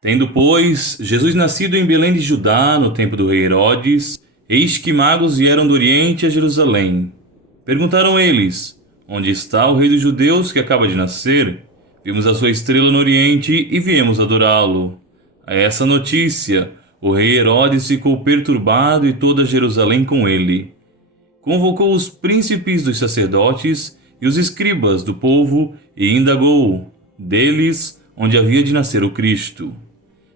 Tendo, pois, Jesus nascido em Belém de Judá, no tempo do rei Herodes, eis que magos vieram do Oriente a Jerusalém. Perguntaram eles: Onde está o rei dos judeus que acaba de nascer? Vimos a sua estrela no Oriente e viemos adorá-lo. A essa notícia, o rei Herodes ficou perturbado e toda Jerusalém com ele. Convocou os príncipes dos sacerdotes e os escribas do povo e indagou deles onde havia de nascer o Cristo.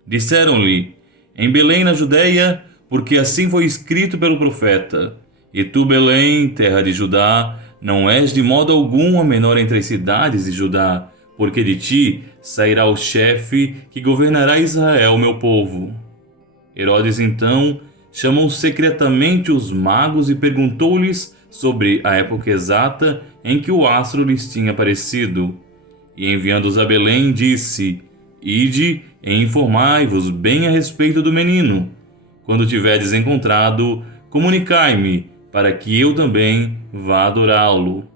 Disseram-lhe: Em Belém, na Judéia, porque assim foi escrito pelo profeta: E tu, Belém, terra de Judá, não és de modo algum a menor entre as cidades de Judá, porque de ti sairá o chefe que governará Israel, meu povo. Herodes, então, chamou secretamente os magos e perguntou-lhes sobre a época exata em que o astro lhes tinha aparecido. E enviando-os a Belém, disse: Ide e informai-vos bem a respeito do menino. Quando tiverdes encontrado, comunicai-me, para que eu também vá adorá-lo.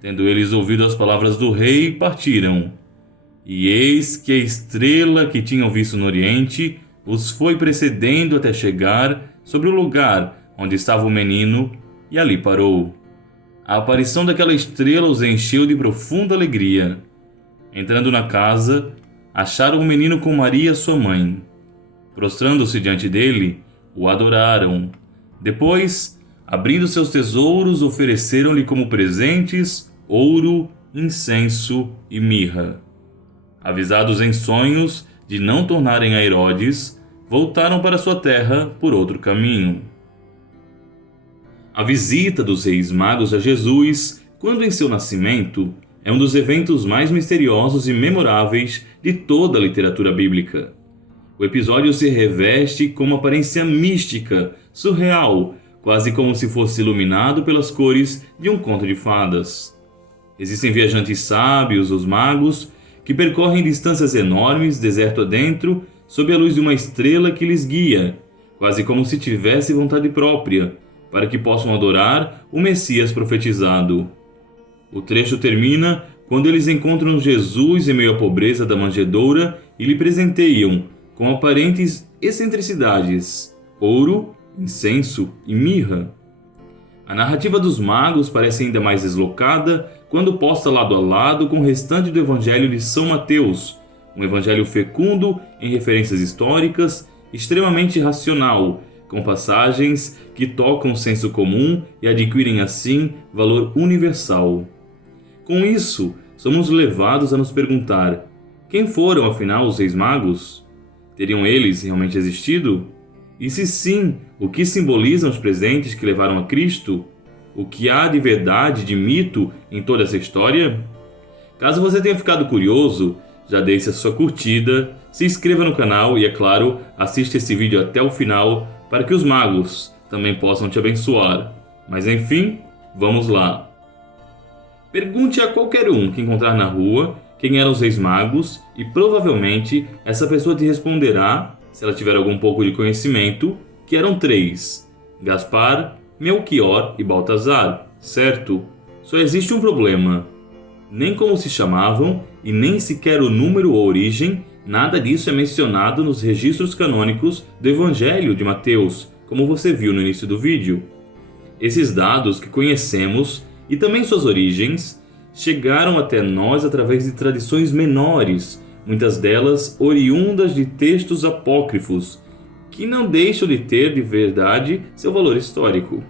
Tendo eles ouvido as palavras do rei, partiram. E eis que a estrela que tinham visto no Oriente os foi precedendo até chegar sobre o lugar onde estava o menino, e ali parou. A aparição daquela estrela os encheu de profunda alegria. Entrando na casa, acharam o menino com Maria, sua mãe. Prostrando-se diante dele, o adoraram. Depois, abrindo seus tesouros, ofereceram-lhe como presentes ouro, incenso e mirra. Avisados em sonhos de não tornarem a Herodes, voltaram para sua terra por outro caminho. A visita dos reis magos a Jesus, quando em seu nascimento, é um dos eventos mais misteriosos e memoráveis de toda a literatura bíblica. O episódio se reveste com uma aparência mística, surreal, quase como se fosse iluminado pelas cores de um conto de fadas. Existem viajantes sábios, os magos, que percorrem distâncias enormes, deserto adentro, sob a luz de uma estrela que lhes guia, quase como se tivesse vontade própria, para que possam adorar o Messias profetizado. O trecho termina quando eles encontram Jesus em meio à pobreza da manjedoura e lhe presenteiam, com aparentes excentricidades, ouro, incenso e mirra. A narrativa dos magos parece ainda mais deslocada quando posta lado a lado com o restante do Evangelho de São Mateus, um evangelho fecundo em referências históricas, extremamente racional, com passagens que tocam o senso comum e adquirem assim valor universal. Com isso, somos levados a nos perguntar: quem foram afinal os reis magos? Teriam eles realmente existido? E se sim, o que simbolizam os presentes que levaram a Cristo? O que há de verdade, de mito em toda essa história? Caso você tenha ficado curioso, já deixe a sua curtida, se inscreva no canal e, é claro, assista esse vídeo até o final para que os magos também possam te abençoar. Mas enfim, vamos lá. Pergunte a qualquer um que encontrar na rua quem eram os reis magos e provavelmente essa pessoa te responderá, se ela tiver algum pouco de conhecimento, que eram três: Gaspar, Melquior e Baltazar, certo? Só existe um problema: nem como se chamavam e nem sequer o número ou origem, nada disso é mencionado nos registros canônicos do Evangelho de Mateus, como você viu no início do vídeo. Esses dados que conhecemos e também suas origens chegaram até nós através de tradições menores, muitas delas oriundas de textos apócrifos, que não deixam de ter de verdade seu valor histórico.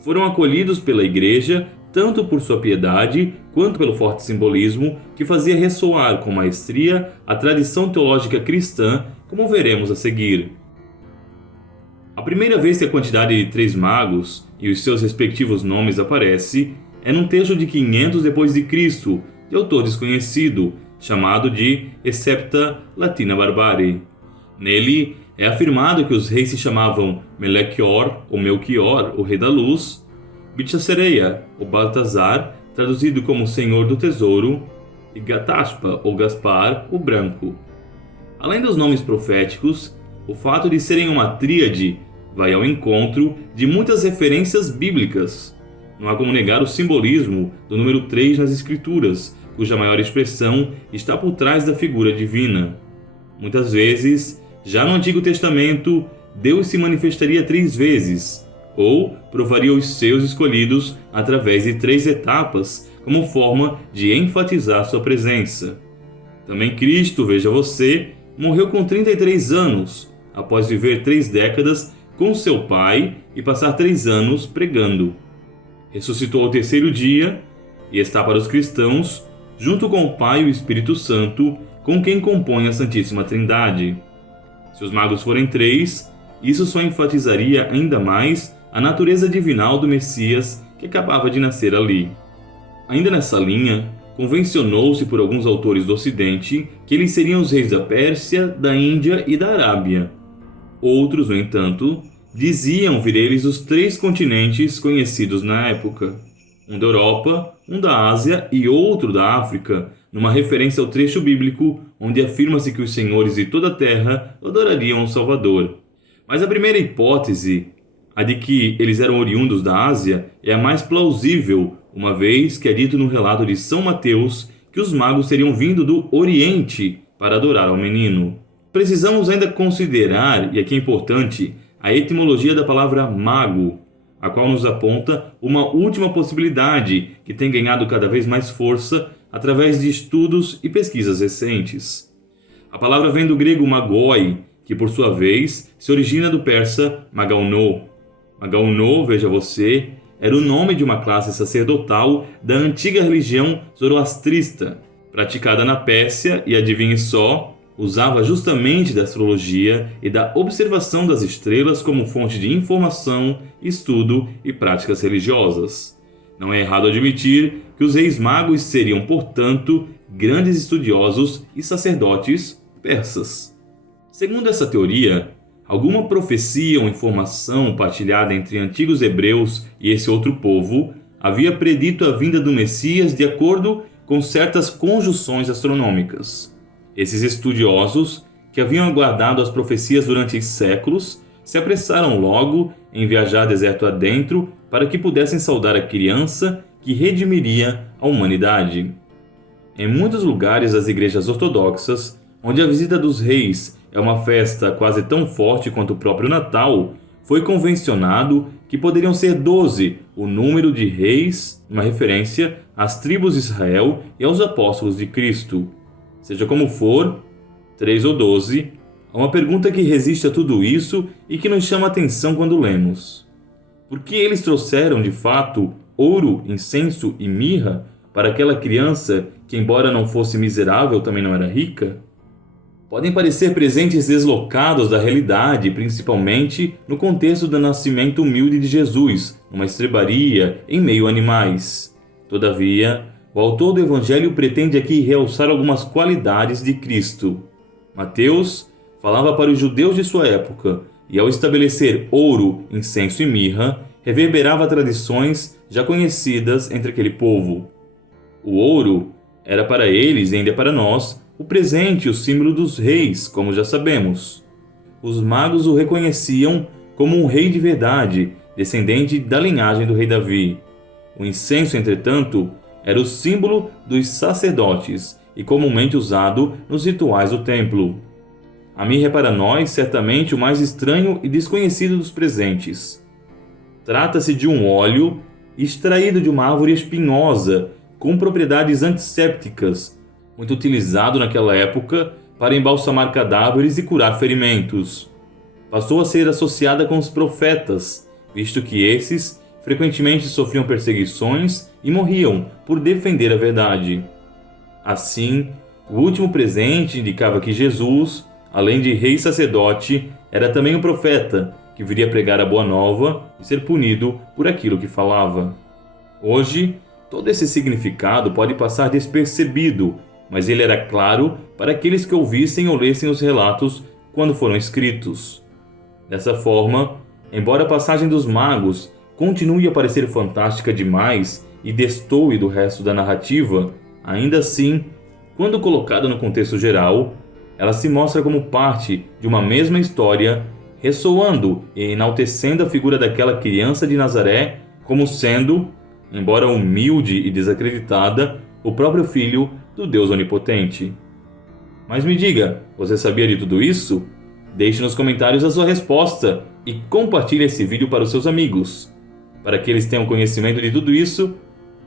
Foram acolhidos pela Igreja tanto por sua piedade quanto pelo forte simbolismo que fazia ressoar com maestria a tradição teológica cristã, como veremos a seguir. A primeira vez que a quantidade de 3 magos e os seus respectivos nomes aparece é num texto de 500 d.C., de autor desconhecido, chamado de Scepta Latina Barbari. Nele é afirmado que os reis se chamavam Melchior ou Melchior, o rei da luz, Bichacereia, ou Baltazar, traduzido como Senhor do Tesouro, e Gatashpa, ou Gaspar, o branco. Além dos nomes proféticos, o fato de serem uma tríade vai ao encontro de muitas referências bíblicas. Não há como negar o simbolismo do número 3 nas Escrituras, cuja maior expressão está por trás da figura divina. Muitas vezes, já no Antigo Testamento, Deus se manifestaria 3 vezes, ou provaria os seus escolhidos através de 3 etapas, como forma de enfatizar sua presença. Também Cristo, veja você, morreu com 33 anos, após viver 3 décadas com seu Pai e passar 3 anos pregando. Ressuscitou ao 3º dia e está para os cristãos, junto com o Pai e o Espírito Santo, com quem compõe a Santíssima Trindade. Se os magos forem 3, isso só enfatizaria ainda mais a natureza divinal do Messias que acabava de nascer ali. Ainda nessa linha, convencionou-se por alguns autores do Ocidente que eles seriam os reis da Pérsia, da Índia e da Arábia. Outros, no entanto, diziam vir eles os 3 continentes conhecidos na época, um da Europa, um da Ásia e outro da África, numa referência ao trecho bíblico onde afirma-se que os senhores de toda a terra adorariam o Salvador. Mas a primeira hipótese, a de que eles eram oriundos da Ásia, é a mais plausível, uma vez que é dito no relato de São Mateus que os magos teriam vindo do Oriente para adorar ao menino. Precisamos ainda considerar, e aqui é importante, a etimologia da palavra mago, a qual nos aponta uma última possibilidade que tem ganhado cada vez mais força através de estudos e pesquisas recentes. A palavra vem do grego magoi, que por sua vez se origina do persa magauno. Magauno, veja você, era o nome de uma classe sacerdotal da antiga religião zoroastrista, praticada na Pérsia e, adivinhe só, usava justamente da astrologia e da observação das estrelas como fonte de informação, estudo e práticas religiosas. Não é errado admitir que os reis magos seriam, portanto, grandes estudiosos e sacerdotes persas. Segundo essa teoria, alguma profecia ou informação partilhada entre antigos hebreus e esse outro povo havia predito a vinda do Messias de acordo com certas conjunções astronômicas. Esses estudiosos, que haviam aguardado as profecias durante séculos, se apressaram logo em viajar deserto adentro para que pudessem saudar a criança que redimiria a humanidade. Em muitos lugares das igrejas ortodoxas, onde a visita dos reis é uma festa quase tão forte quanto o próprio Natal, foi convencionado que poderiam ser 12 o número de reis, uma referência às tribos de Israel e aos apóstolos de Cristo. Seja como for, 3 ou 12, há uma pergunta que resiste a tudo isso e que nos chama a atenção quando lemos. Por que eles trouxeram, de fato, ouro, incenso e mirra para aquela criança que, embora não fosse miserável, também não era rica? Podem parecer presentes deslocados da realidade, principalmente no contexto do nascimento humilde de Jesus, numa estrebaria, em meio a animais. Todavia, o autor do Evangelho pretende aqui realçar algumas qualidades de Cristo. Mateus falava para os judeus de sua época, e ao estabelecer ouro, incenso e mirra, reverberava tradições já conhecidas entre aquele povo. O ouro era para eles, e ainda para nós, o presente e o símbolo dos reis, como já sabemos. Os magos o reconheciam como um rei de verdade, descendente da linhagem do rei Davi. O incenso, entretanto, era o símbolo dos sacerdotes e comumente usado nos rituais do templo. A mirra é para nós certamente o mais estranho e desconhecido dos presentes. Trata-se de um óleo extraído de uma árvore espinhosa com propriedades antissépticas, muito utilizado naquela época para embalsamar cadáveres e curar ferimentos. Passou a ser associada com os profetas, visto que esses frequentemente sofriam perseguições e morriam por defender a verdade. Assim, o último presente indicava que Jesus, além de rei e sacerdote, era também um profeta que viria pregar a boa nova e ser punido por aquilo que falava. Hoje, todo esse significado pode passar despercebido, mas ele era claro para aqueles que ouvissem ou lessem os relatos quando foram escritos. Dessa forma, embora a passagem dos magos continue a parecer fantástica demais e destoe do resto da narrativa, ainda assim, quando colocada no contexto geral, ela se mostra como parte de uma mesma história, ressoando e enaltecendo a figura daquela criança de Nazaré como sendo, embora humilde e desacreditada, o próprio Filho do Deus Onipotente. Mas me diga, você sabia de tudo isso? Deixe nos comentários a sua resposta e compartilhe esse vídeo para os seus amigos, para que eles tenham conhecimento de tudo isso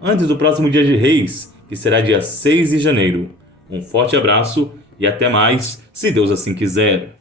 antes do próximo Dia de Reis, que será dia 6 de janeiro. Um forte abraço e até mais, se Deus assim quiser.